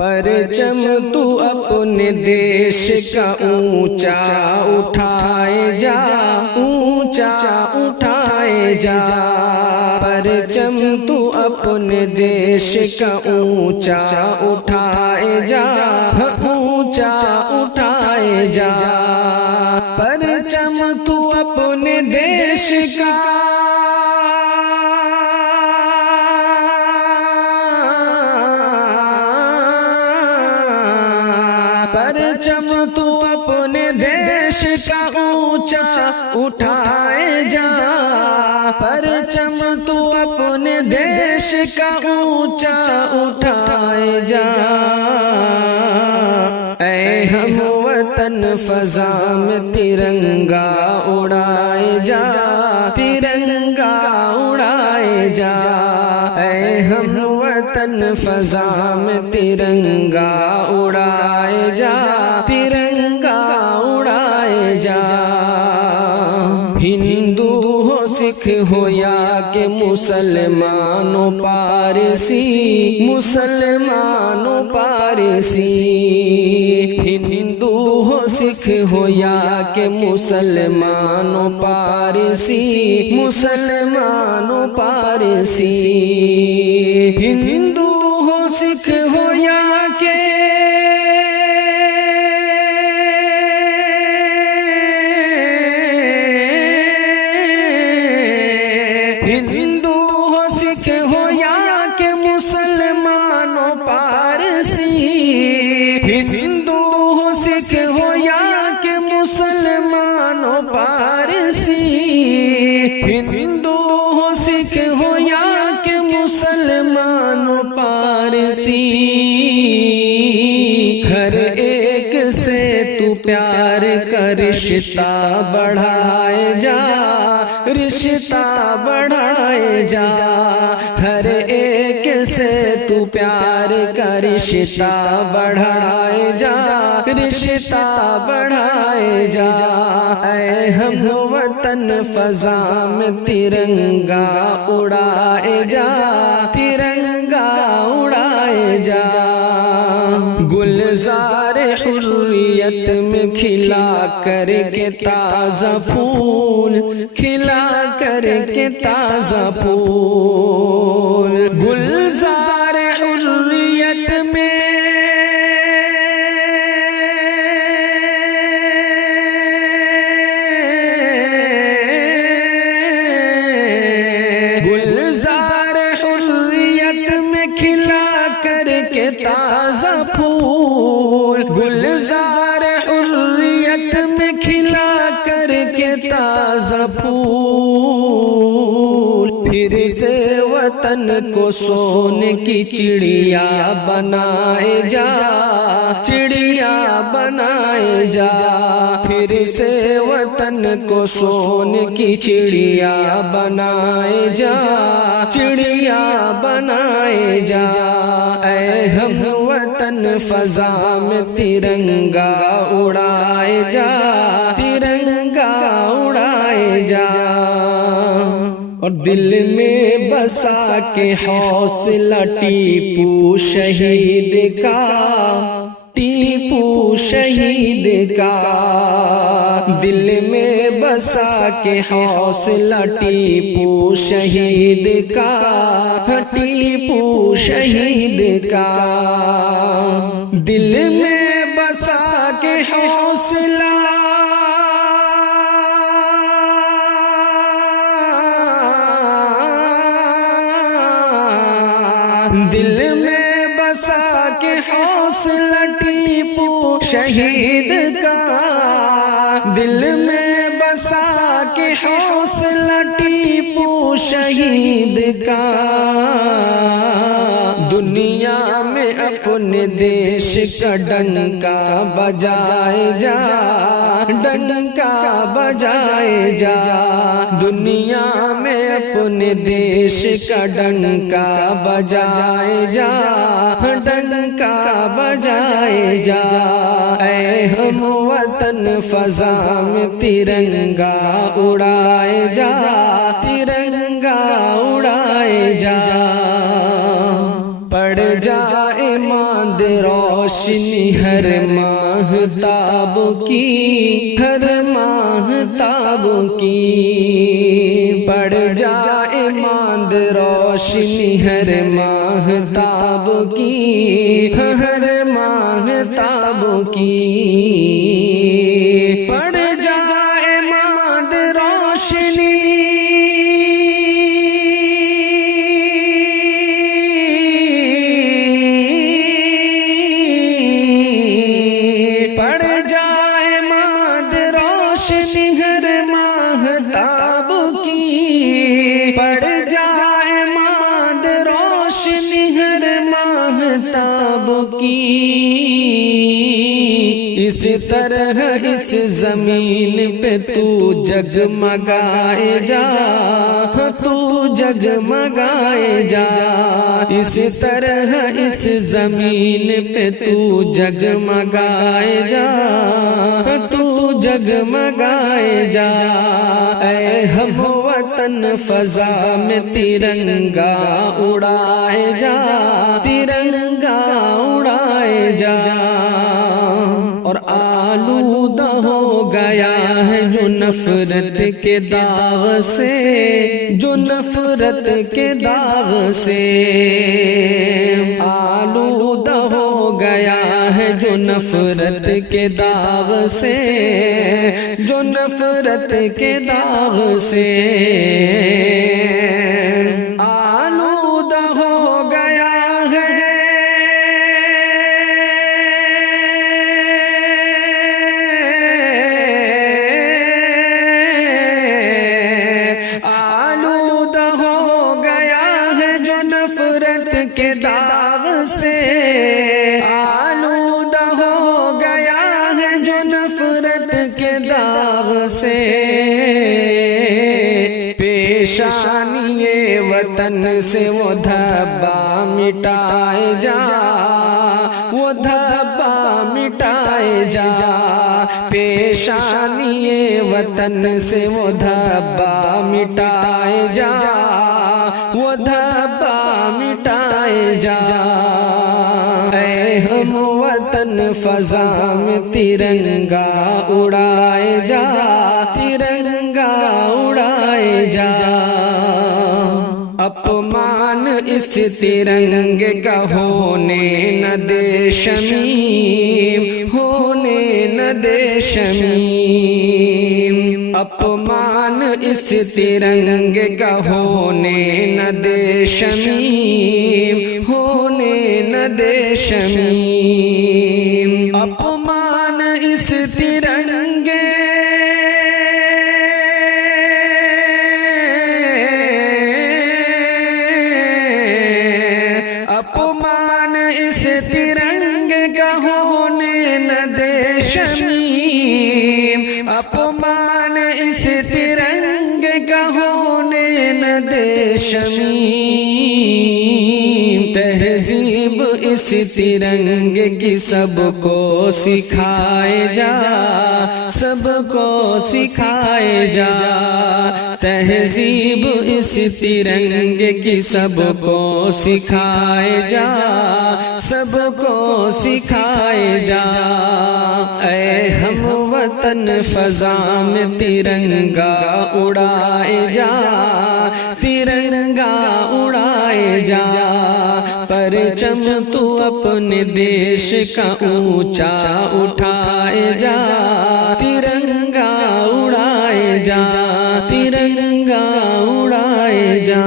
پرچم تو اپنے دیش کا اونچا اٹھائے جا، اونچا اٹھائے جا۔ پرچم تو اپنے دیش کا اونچا اٹھائے جا، اونچا اٹھائے جا۔ پرچم تو اپنے دیش کا پرچم تو اپنے دیش کا اونچا اٹھائے جا، پرچم تو اپنے دیش کا اونچا اٹھائے جا۔ اے ہم وطن فضا میں ترنگا اڑائے جا، ترنگا اڑائے جا۔ اے ہم وطن فضا میں ترنگا اڑائے جا، ترنگا اڑائے جا۔ ہندو ہو سکھ ہو یا کہ مسلمانوں پارسی، مسلمانوں پارسی۔ ہندو ہو سکھ ہو یا کہ مسلمانوں پارسی، مسلمانوں پارسی۔ ہندو ہو سکھ ہو یا کہ ہندو ہو سکھ ہو یا کہ مسلمانوں پارسی۔ ہندو ہو سکھ ہو یا کہ مسلمانوں پارسی۔ ہندو ہو سکھ ہو یا کہ مسلمانوں پارسی۔ ہر ایک سے تو پیار کا رشتہ بڑھائے جا، رشتہ بڑھائے جا۔ ہر ایک سے تو پیار کا رشتہ بڑھائے جا، رشتہ بڑھائے جا۔ اے ہم وطن فضا میں ترنگا اڑائے جا، ترنگا اڑائے جا۔ گلزار حریت میں کھلا کر کے تازہ پھول، کھلا کر کے تازہ پھول۔ گلزار حریت میں گلزار حریت میں کھلا کر کے تازہ پھول، گلزار حریت میں کھلا کر کے تازہ پھول۔ پھر سے وطن کو سونے کی چڑیا بنائے جا، چڑیا بنائے جا۔ پھر سے وطن کو سونے کی چڑیا بنائے جا، چڑیا بنائے جا۔ اے ہم وطن فضا میں ترنگا اڑائے جا، ترنگا اڑائے جا۔ اور دل میں بسا کے حوصلہ ٹیپو شہید کا، ٹیپو شہید کا۔ دل میں بسا کے حوصلہ ٹیپو شہید کا، ٹیپو شہید کا۔ دل میں بسا کے حوصلہ دل میں بسا کے حوصلہ ٹیپو شہید کا۔ دل میں بسا کے حوصلہ ٹیپو شہید کا۔ دنیا میں اپنے دیش کا ڈنکا بجائے جا، ڈنکا بجائے جا۔ دنیا میں اپنے دیش کا ڈنکا بجائے جا، ڈنکا بجائے جا۔ اے ہم وطن فضا میں ترنگا اڑائے جا، ترنگا اڑائے جا۔ پڑھ جائے ماند روشنی ہر ماہتاب کی، ہر ماہتاب کی، پڑ جائے ماند روشنی ہر ماہتاب کی، ہر ماہتاب کی، پڑ جائے ماند روشنی ہر ماہتاب کی، پڑ جائے ماند روشنی ہر ماہتاب کی، اس طرح اس زمین پہ تو جگمگائے جا، تو جگمگائے جا، اس طرح اس زمین پہ تو جگمگائے جا، تو جگمگائے جا، اے ہم وطن فضا میں ترنگا اڑائے جا، ترنگا اڑائے جا، اور آلودہ ہو گیا ہے جو نفرت کے داغ سے، جو نفرت کے داغ سے، آلودہ ہو گیا ہے جو نفرت کے داغ سے، جو نفرت کے داغ سے، آلودہ ہو گیا ہے، آلودہ ہو گیا ہے جو نفرت کے داغ سے، آلودہ ہو گیا ہے جو نفرت کے داغ سے، پیشانی وطن سے وہ دھبا مٹائے جا، وہ دھبا مٹائے جا، پیشانی وطن سے وہ دھبا مٹائے جا، وہ دھبا مٹائے جا، اے ہم وطن فضا میں ترنگا اڑائے جا، ترنگا اڑائے جا، اپمان اس ترنگے کا ہونے نہ دے شمیم، ہونے نہ دے شمیم، اپمان اس ترنگے کا ہونے نہ دے شمیم، ہونے نہ دے شمیم، اپمان اس ترنگے اپمان اس ترنگے کا ہونے نہ دے شمیم، اپمان اس ترنگے کا ہونے نہ دے شمیم، تہذیب اس ترنگے کی سب کو سکھائے جا، سب کو سکھائے جا، تہذیب اس ترنگے کی سب کو سکھائے جا، سب کو سکھائے جا، اے ہم وطن فضا میں ترنگا اڑائے جا، ترنگا اڑائے جا، پرچم تو اپنے دیش کا اونچا اٹھائے جا، ترنگا اڑائے جا، ترنگا اڑائے جا۔